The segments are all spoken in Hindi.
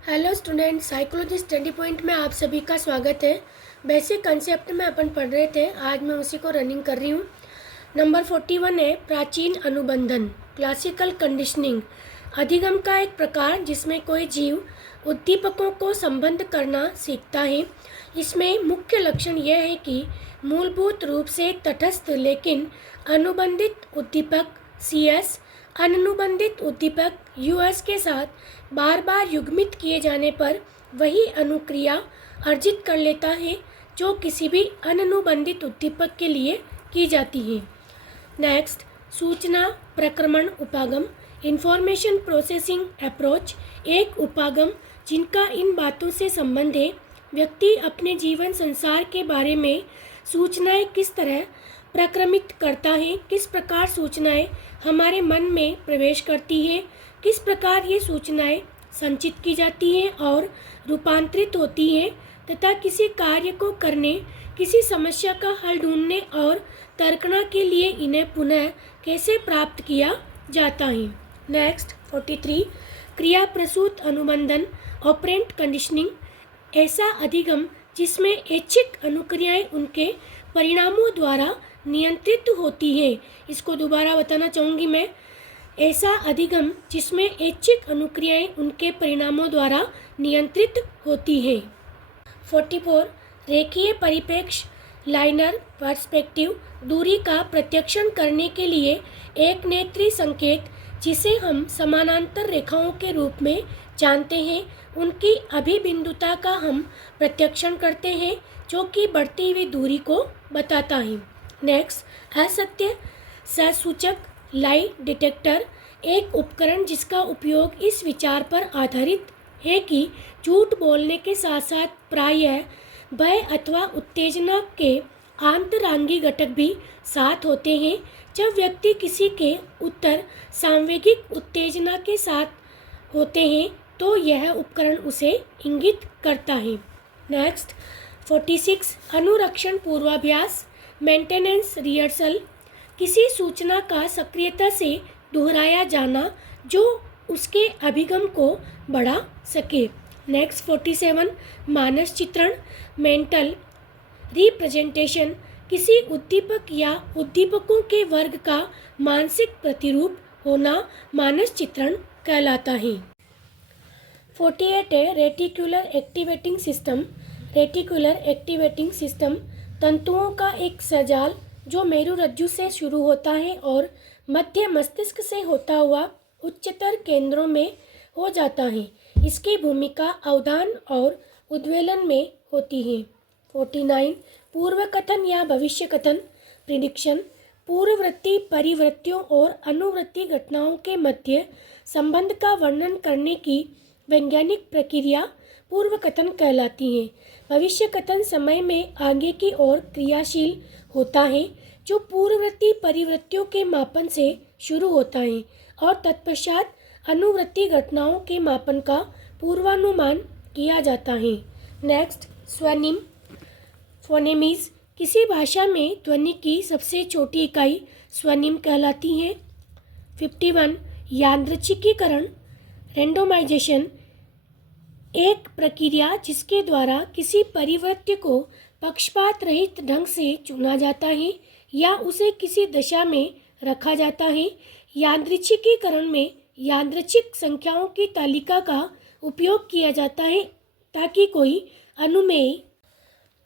Hello student, psychology study point में आप सभी का स्वागत है। बेसिक कंसेप्ट में अपन पढ़ रहे थे, आज मैं उसी को रनिंग कर रही हूँ। नंबर 41 है प्राचीन अनुबंधन, क्लासिकल कंडीशनिंग। अधिगम का एक प्रकार जिसमें कोई जीव उद्दीपकों को संबद्ध करना सीखता है। इसमें मुख्य लक्षण यह है कि मूलभूत रूप से तटस्थ लेकिन अनुबंधित उद्दीपक CS अनुबंधित उद्दीपक US के साथ बार बार युग्मित किए जाने पर वही अनुक्रिया अर्जित कर लेता है जो किसी भी अनुबंधित उद्दीपक के लिए की जाती है। नेक्स्ट, सूचना प्रक्रमण उपागम, इंफॉर्मेशन प्रोसेसिंग अप्रोच। एक उपागम जिनका इन बातों से संबंध है, व्यक्ति अपने जीवन संसार के बारे में सूचनाएं किस तरह प्रक्रमित करता है, किस प्रकार सूचनाएं हमारे मन में प्रवेश करती है, किस प्रकार ये सूचनाएं संचित की जाती हैं और रूपांतरित होती हैं तथा किसी कार्य को करने, किसी समस्या का हल ढूंढने और तर्कना के लिए इन्हें पुनः कैसे प्राप्त किया जाता है। नेक्स्ट 43, क्रिया प्रसूत अनुबंधन ऑपरेंट कंडीशनिंग। ऐसा अधिगम जिसमें ऐच्छिक अनुक्रियाएं उनके परिणामों द्वारा नियंत्रित होती है। इसको दोबारा बताना चाहूँगी मैं। ऐसा अधिगम जिसमें ऐच्छिक अनुक्रियाएं उनके परिणामों द्वारा नियंत्रित होती है। 44, रेखीय परिप्रेक्ष्य लाइनर पर्सपेक्टिव। दूरी का प्रत्यक्षण करने के लिए एक नेत्री संकेत जिसे हम समानांतर रेखाओं के रूप में जानते हैं, उनकी अभिबिंदुता का हम प्रत्यक्षण करते हैं जो कि बढ़ती हुई दूरी को बताता है। नेक्स्ट, असत्य ससूचक लाई डिटेक्टर। एक उपकरण जिसका उपयोग इस विचार पर आधारित है कि झूठ बोलने के साथ साथ प्रायः भय अथवा उत्तेजना के आंतरांगी घटक भी साथ होते हैं। जब व्यक्ति किसी के उत्तर सांवेगिक उत्तेजना के साथ होते हैं तो यह उपकरण उसे इंगित करता है। नेक्स्ट 46, अनुरक्षण पूर्वाभ्यास मेंटेनेंस रिहर्सल। किसी सूचना का सक्रियता से दोहराया जाना जो उसके अभिगम को बढ़ा सके। नेक्स्ट 47, मानस चित्रण मेंटल रिप्रेजेंटेशन। किसी उद्दीपक या उद्दीपकों के वर्ग का मानसिक प्रतिरूप होना मानस चित्रण कहलाता है। 48 है reticular activating system. Reticular activating system तंतुओं का एक सजाल जो मेरुरज्जु से शुरू होता है और मध्य मस्तिष्क से होता हुआ उच्चतर केंद्रों में हो जाता है। इसकी भूमिका अवधान और उद्वेलन में होती है। 49, पूर्व कथन या भविष्य कथन प्रिडिक्शन। पूर्ववर्ती परिवृत्तियों और अनुवर्ती घटनाओं के मध्य संबंध का वर्णन करने की वैज्ञानिक प्रक्रिया पूर्व कथन कहलाती है। भविष्य कथन समय में आगे की ओर क्रियाशील होता है जो पूर्ववर्ती परिवृत्तियों के मापन से शुरू होता है और तत्पश्चात अनुवर्ती घटनाओं के मापन का पूर्वानुमान किया जाता है। नेक्स्ट, स्वनिम फोनेमीज। किसी भाषा में ध्वनि की सबसे छोटी इकाई स्वनिम कहलाती है। 51, यादृच्छिकीकरण रेंडोमाइजेशन। एक प्रक्रिया जिसके द्वारा किसी परिवर्त्य को पक्षपात रहित ढंग से चुना जाता है या उसे किसी दशा में रखा जाता है। यादृच्छिकीकरण में यादृच्छिक संख्याओं की तालिका का उपयोग किया जाता है ताकि कोई अनुमेय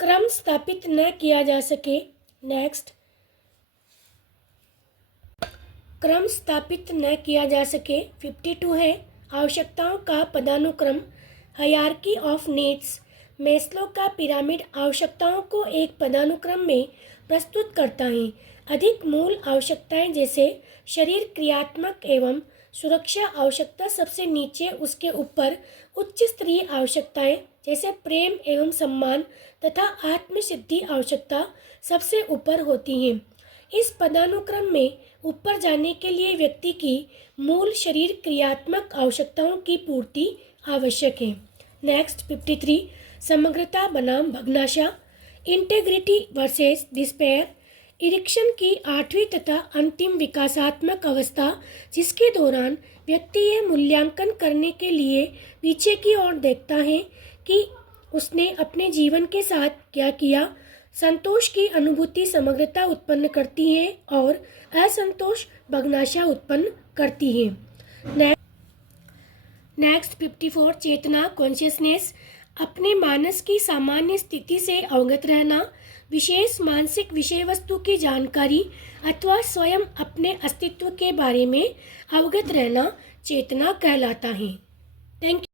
क्रम स्थापित न किया जा सके। नेक्स्ट, क्रम स्थापित न किया जा सके। 52 है आवश्यकताओं का पदानुक्रम हायरार्की ऑफ नीड्स। मेस्लो का पिरामिड आवश्यकताओं को एक पदानुक्रम में प्रस्तुत करता है। अधिक मूल आवश्यकताएं जैसे शरीर क्रियात्मक एवं सुरक्षा आवश्यकता सबसे नीचे, उसके ऊपर उच्च स्तरीय आवश्यकताएं जैसे प्रेम एवं सम्मान तथा आत्मसिद्धि आवश्यकता सबसे ऊपर होती हैं। इस पदानुक्रम में ऊपर जाने के लिए व्यक्ति की मूल शरीर क्रियात्मक आवश्यकताओं की पूर्ति आवश्यक है। नेक्स्ट 53, समग्रता बनाम भग्नाशा इंटेग्रिटी वर्सेस डिस्पेयर। इरिक्शन की 8वीं तथा अंतिम विकासात्मक अवस्था जिसके दौरान व्यक्ति यह मूल्यांकन करने के लिए पीछे की ओर देखता है कि उसने अपने जीवन के साथ क्या किया। संतोष की अनुभूति समग्रता उत्पन्न करती है और असंतोष भग्नाशा उत्पन्न करती है। नेक्स्ट 54 चेतना कॉन्शियसनेस, अपने मानस की सामान्य स्थिति से अवगत रहना, विशेष मानसिक विषय वस्तु की जानकारी अथवा स्वयं अपने अस्तित्व के बारे में अवगत रहना चेतना कहलाता है। Thank you.